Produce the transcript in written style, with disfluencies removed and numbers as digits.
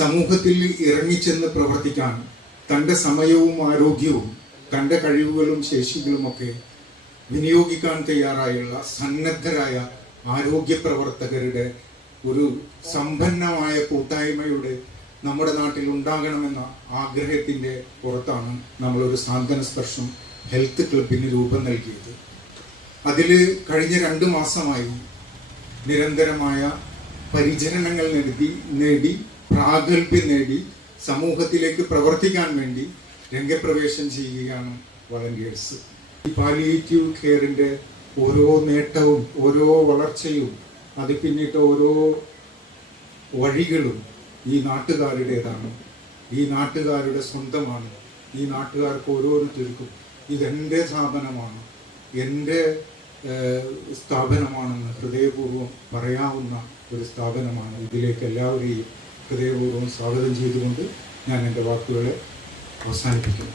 സമൂഹത്തിൽ ഇറങ്ങിച്ചെന്ന് പ്രവർത്തിക്കാൻ തൻ്റെ സമയവും ആരോഗ്യവും തൻ്റെ കഴിവുകളും ശേഷികളുമൊക്കെ വിനിയോഗിക്കാൻ തയ്യാറായുള്ള സന്നദ്ധരായ ആരോഗ്യ പ്രവർത്തകരുടെ ഒരു സമ്പന്നമായ കൂട്ടായ്മയുടെ നമ്മുടെ നാട്ടിൽ ഉണ്ടാകണമെന്ന ആഗ്രഹത്തിൻ്റെ പുറത്താണ് നമ്മളൊരു സാന്ത്വന സ്പർശം ഹെൽത്ത് ക്ലബിന് രൂപം നൽകിയത്. അതിൽ കഴിഞ്ഞ 2 മാസമായി നിരന്തരമായ പരിചരണങ്ങൾ നേടി പ്രാഗൽഭ്യം നേടി സമൂഹത്തിലേക്ക് പ്രവർത്തിക്കാൻ വേണ്ടി രംഗപ്രവേശം ചെയ്യുകയാണ് വളണ്ടിയേഴ്സ്. ഈ പാലിയേറ്റീവ് കെയറിൻ്റെ ഓരോ നേട്ടവും ഓരോ വളർച്ചയും അത് പിന്നിട്ട് ഓരോ വഴികളും ഈ നാട്ടുകാരുടേതാണ്, ഈ നാട്ടുകാരുടെ സ്വന്തമാണ്. ഈ നാട്ടുകാർക്ക് ഓരോരുത്തർക്കും ഇതെൻ്റെ സ്ഥാപനമാണ്, എൻ്റെ സ്ഥാപനമാണെന്ന് ഹൃദയപൂർവ്വം പറയാവുന്ന ഒരു സ്ഥാപനമാണ്. ഇതിലേക്ക് എല്ലാവരെയും ഹൃദയപൂർവ്വം സ്വാഗതം ചെയ്തുകൊണ്ട് ഞാൻ എൻ്റെ വാക്കുകളെ അവസാനിപ്പിക്കുന്നു.